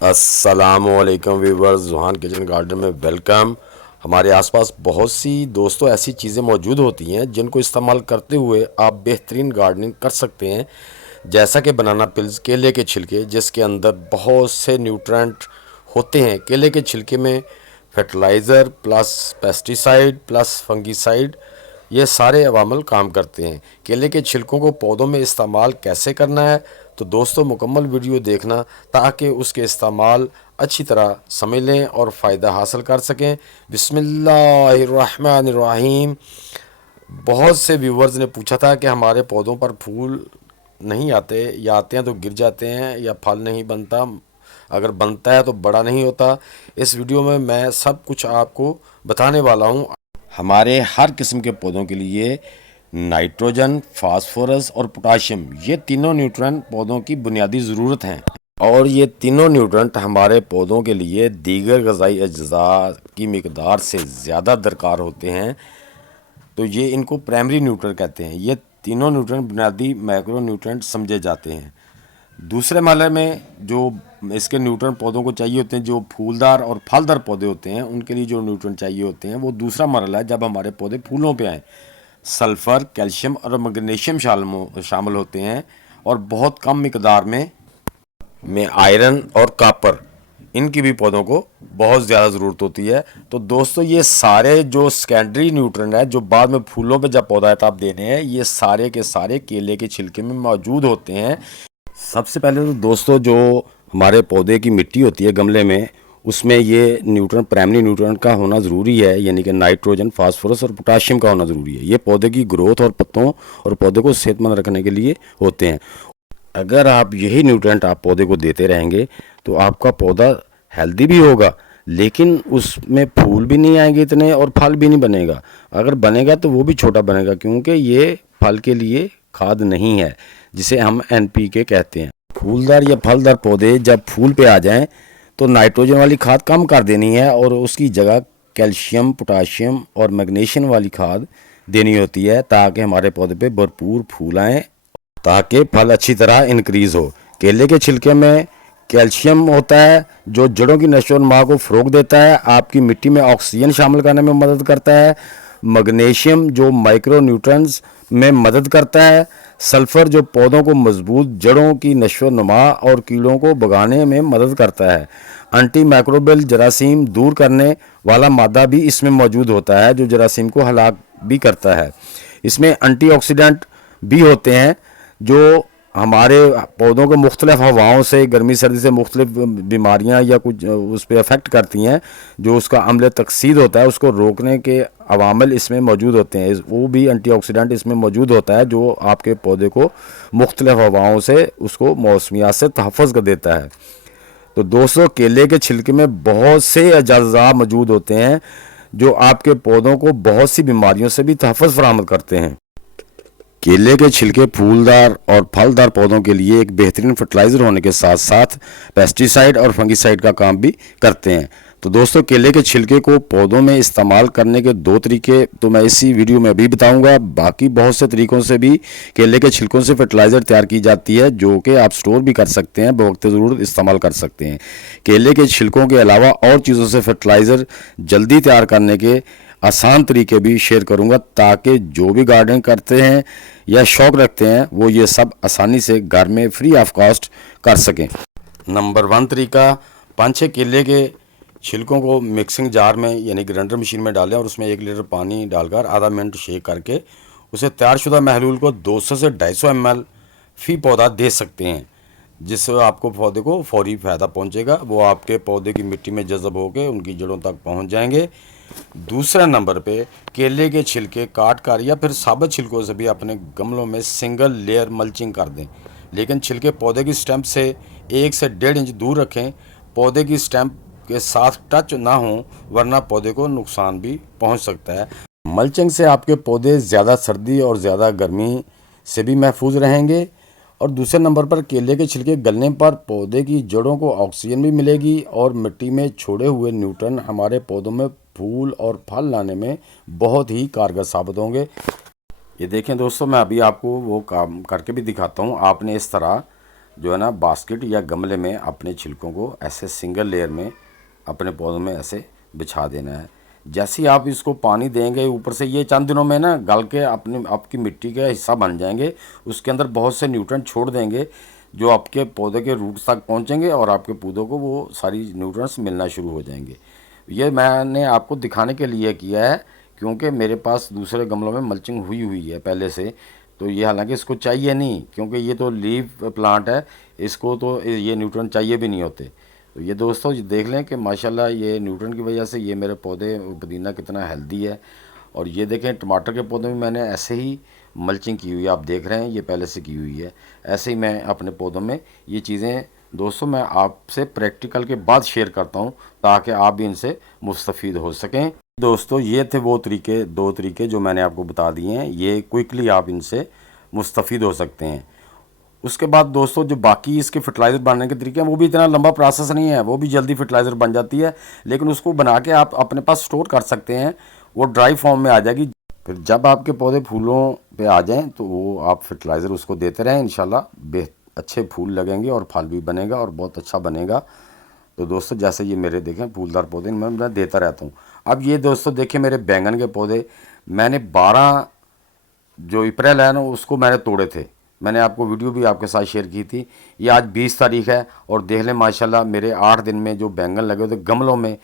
अस्सलामुअलैकुम viewers, जुहान kitchen garden में welcome. हमारे आसपास बहुत सी दोस्तों ऐसी चीज़ें मौजूद होती हैं जिनको इस्तेमाल करते हुए आप बेहतरीन गार्डनिंग कर सकते हैं। जैसा कि बनाना पिल्स, केले के छिलके, जिसके अंदर बहुत से न्यूट्रेंट होते हैं। केले के छिलके में fertiliser plus pesticide plus fungicide, ये सारे अवामल काम करते हैं। केले के छिलकों को पौधों में इस्तेमाल कैसे करना है, तो दोस्तों मुकम्मल वीडियो देखना ताकि उसके इस्तेमाल अच्छी तरह समझ लें और फ़ायदा हासिल कर सकें। बिस्मिल्लाहिर्रहमानिर्रहीम। बहुत से व्यूवर्स ने पूछा था कि हमारे पौधों पर फूल नहीं आते, या आते हैं तो गिर जाते हैं, या फल नहीं बनता, अगर बनता है तो बड़ा नहीं होता। इस वीडियो में मैं सब कुछ आपको बताने वाला हूँ। हमारे हर किस्म के पौधों के लिए नाइट्रोजन, फास्फोरस और पोटाशियम, ये तीनों न्यूट्रन पौधों की बुनियादी ज़रूरत हैं। और ये तीनों न्यूट्रंट हमारे पौधों के लिए दीगर ग़ज़ाई अज्जा की मिकदार से ज़्यादा दरकार होते हैं, तो ये इनको प्राइमरी न्यूट्रन कहते हैं। ये तीनों न्यूट्रन बुनियादी मैक्रो न्यूट्रंट समझे जाते हैं। दूसरे माले में जो इसके न्यूट्रन पौधों को चाहिए होते हैं, जो फूलदार और फलदार पौधे होते हैं, उनके लिए जो न्यूट्रन चाहिए होते हैं वो दूसरा मरहला है जब हमारे पौधे फूलों पे आएँ। सल्फ़र, कैल्शियम और मैग्नीशियम शामिल होते हैं, और बहुत कम मिकदार में आयरन और कॉपर, इनकी भी पौधों को बहुत ज़्यादा ज़रूरत होती है। तो दोस्तों ये सारे जो सेकेंडरी न्यूट्रन है, जो बाद में फूलों पे जब पौधा आप देने हैं, ये सारे के सारे केले के छिलके में मौजूद होते हैं। सबसे पहले तो दोस्तों जो हमारे पौधे की मिट्टी होती है गमले में, उसमें ये न्यूट्रन प्राइमरी न्यूट्रन का होना ज़रूरी है, यानी कि नाइट्रोजन, फास्फोरस और पोटाशियम का होना ज़रूरी है। ये पौधे की ग्रोथ और पत्तों और पौधे को सेहतमंद रखने के लिए होते हैं। अगर आप यही न्यूट्रेंट आप पौधे को देते रहेंगे तो आपका पौधा हेल्दी भी होगा, लेकिन उसमें फूल भी नहीं आएंगे इतने, और फल भी नहीं बनेगा। अगर बनेगा तो वो भी छोटा बनेगा, क्योंकि ये फल के लिए खाद नहीं है, जिसे हम एनपीके कहते हैं। फूलदार या फलदार पौधे जब फूल पे आ जाएं तो नाइट्रोजन वाली खाद कम कर देनी है, और उसकी जगह कैल्शियम, पोटाशियम और मैग्नीशियम वाली खाद देनी होती है, ताकि हमारे पौधे पे भरपूर फूल आएँ, ताकि फल अच्छी तरह इंक्रीज़ हो। केले के छिलके में कैल्शियम होता है, जो जड़ों की नशो नुमा को फ़रोग़ देता है, आपकी मिट्टी में ऑक्सीजन शामिल करने में मदद करता है। मैग्नीशियम जो माइक्रो न्यूट्रंस में मदद करता है। सल्फ़र जो पौधों को मजबूत जड़ों की नशो नुमा और कीड़ों को भगाने में मदद करता है। एंटी माइक्रोबियल जरासीम दूर करने वाला मादा भी इसमें मौजूद होता है, जो जरासीम को हलाक भी करता है। इसमें एंटीऑक्सीडेंट भी होते हैं, जो हमारे पौधों को मुख्तलिफ हवाओं से, गर्मी सर्दी से मुख्तलिफ बीमारियां या कुछ उस पर अफेक्ट करती हैं, जो उसका अम्ल तकसीद होता है उसको रोकने के अवामल इसमें मौजूद होते हैं। वो भी एंटीऑक्सीडेंट इसमें मौजूद होता है, जो आपके पौधे को मुख्तलिफ हवाओं से उसको मौसमियात से तहफ़्फ़ुज़ कर देता है। तो दोस्तों केले के छिलके में बहुत से अज्जा मौजूद होते हैं, जो आपके पौधों को बहुत सी बीमारियों से भी तहफ़्फ़ुज़ फराहम करते हैं। केले के छिलके फूलदार और फलदार पौधों के लिए एक बेहतरीन फर्टिलाइज़र होने के साथ साथ पेस्टिसाइड और फंगिसाइड का काम भी करते हैं। तो दोस्तों केले के छिलके को पौधों में इस्तेमाल करने के दो तरीके तो मैं इसी वीडियो में अभी बताऊंगा। बाकी बहुत से तरीक़ों से भी केले के छिलकों से फर्टिलाइज़र तैयार की जाती है, जो कि आप स्टोर भी कर सकते हैं, बवक्त ज़रूरत इस्तेमाल कर सकते हैं। केले के छिलकों के अलावा और चीज़ों से फर्टिलाइज़र जल्दी तैयार करने के आसान तरीके भी शेयर करूंगा, ताकि जो भी गार्डनिंग करते हैं या शौक़ रखते हैं वो ये सब आसानी से घर में फ्री ऑफ कॉस्ट कर सकें। नंबर 1 तरीका, 5-6 केले के छिलकों को मिक्सिंग जार में यानी ग्राइंडर मशीन में डालें, और उसमें 1 लीटर पानी डालकर आधा मिनट शेक करके उसे तैयारशुदा महलूल को 200 से 250 ml फ़ी पौधा दे सकते हैं, जिससे आपको पौधे को फौरी फ़ायदा पहुंचेगा। वो आपके पौधे की मिट्टी में जज़ब होकर उनकी जड़ों तक पहुंच जाएंगे। दूसरे नंबर पे केले के छिलके काट कर या फिर साबुत छिलकों से भी अपने गमलों में सिंगल लेयर मल्चिंग कर दें, लेकिन छिलके पौधे की स्टैम्प से 1 से 1.5 इंच दूर रखें। पौधे की स्टैम्प के साथ टच ना हो, वरना पौधे को नुकसान भी पहुंच सकता है। मल्चिंग से आपके पौधे ज़्यादा सर्दी और ज़्यादा गर्मी से भी महफूज रहेंगे। और दूसरे नंबर पर केले के छिलके गलने पर पौधे की जड़ों को ऑक्सीजन भी मिलेगी, और मिट्टी में छोड़े हुए न्यूट्रन हमारे पौधों में फूल और फल लाने में बहुत ही कारगर साबित होंगे। ये देखें दोस्तों, मैं अभी आपको वो काम करके भी दिखाता हूँ। आपने इस तरह जो है ना बास्केट या गमले में अपने छिलकों को ऐसे सिंगल लेयर में अपने पौधों में ऐसे बिछा देना है। जैसे ही आप इसको पानी देंगे ऊपर से, ये चंद दिनों में ना गल के अपने आपकी मिट्टी का हिस्सा बन जाएंगे। उसके अंदर बहुत से न्यूट्रिएंट छोड़ देंगे जो आपके पौधे के रूट्स तक पहुंचेंगे और आपके पौधों को वो सारी न्यूट्रिएंट्स मिलना शुरू हो जाएंगे। ये मैंने आपको दिखाने के लिए किया है क्योंकि मेरे पास दूसरे गमलों में मल्चिंग हुई हुई है पहले से। तो ये हालांकि इसको चाहिए नहीं क्योंकि ये तो लीफ प्लांट है, इसको तो ये न्यूट्रिएंट चाहिए भी नहीं होते। तो ये दोस्तों ये देख लें कि माशाल्लाह ये न्यूट्रिएंट की वजह से ये मेरे पौधे पुदीना कितना हेल्दी है। और ये देखें टमाटर के पौधे में मैंने ऐसे ही मल्चिंग की हुई है, आप देख रहे हैं ये पहले से की हुई है। ऐसे ही मैं अपने पौधों में ये चीज़ें दोस्तों मैं आपसे प्रैक्टिकल के बाद शेयर करता हूँ ताकि आप भी इनसे मुस्तफ़ीद हो सकें। दोस्तों ये थे वो तरीके, दो तरीके जो मैंने आपको बता दिए हैं, ये क्विकली आप इनसे मुस्तफ़ीद हो सकते हैं। उसके बाद दोस्तों जो बाकी इसके फर्टिलाइज़र बनाने के तरीके हैं वो भी इतना लंबा प्रोसेस नहीं है, वो भी जल्दी फर्टिलाइज़र बन जाती है, लेकिन उसको बना के आप अपने पास स्टोर कर सकते हैं, वो ड्राई फॉर्म में आ जाएगी। फिर जब आपके पौधे फूलों पे आ जाएं तो वो आप फर्टिलाइज़र उसको देते रहें, इंशाल्लाह अच्छे फूल लगेंगे और फल भी बनेगा और बहुत अच्छा बनेगा। तो दोस्तों जैसे ये मेरे देखें फूलदार पौधे मैं देता रहता हूँ। अब ये दोस्तों देखें मेरे बैंगन के पौधे मैंने 12 जो अप्रैल है ना उसको मैंने तोड़े थे, मैंने आपको वीडियो भी आपके साथ शेयर की थी। ये आज 20 तारीख है और देख लें माशाल्लाह मेरे 8 दिन में जो बैंगन लगे हुए थे गमलों में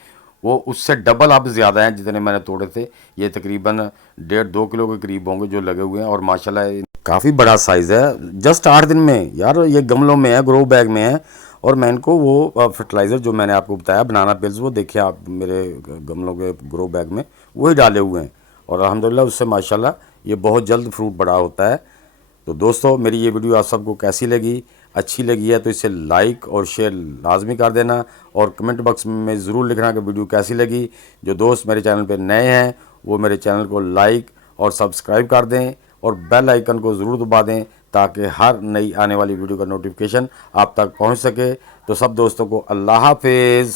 वो उससे डबल अब ज़्यादा हैं जितने मैंने तोड़े थे। ये तकरीबन 1.5-2 किलो के करीब होंगे जो लगे हुए हैं और माशाल्लाह काफ़ी बड़ा साइज़ है जस्ट 8 दिन में। यार ये गमलों में है, ग्रो बैग में है और मैं इनको वो फर्टिलाइज़र जो मैंने आपको बताया बनाना पिल्स वो देखिए आप मेरे गमलों के ग्रो बैग में वही डाले हुए हैं और अल्हम्दुलिल्लाह उससे माशाल्लाह ये बहुत जल्द फ्रूट बड़ा होता है। तो दोस्तों मेरी ये वीडियो आप सबको कैसी लगी, अच्छी लगी है तो इसे लाइक और शेयर लाजमी कर देना और कमेंट बॉक्स में ज़रूर लिखना कि वीडियो कैसी लगी। जो दोस्त मेरे चैनल पर नए हैं वो मेरे चैनल को लाइक और सब्सक्राइब कर दें और बेल आइकन को ज़रूर दबा दें ताकि हर नई आने वाली वीडियो का नोटिफिकेशन आप तक पहुंच सके। तो सब दोस्तों को अल्लाह हाफिज़।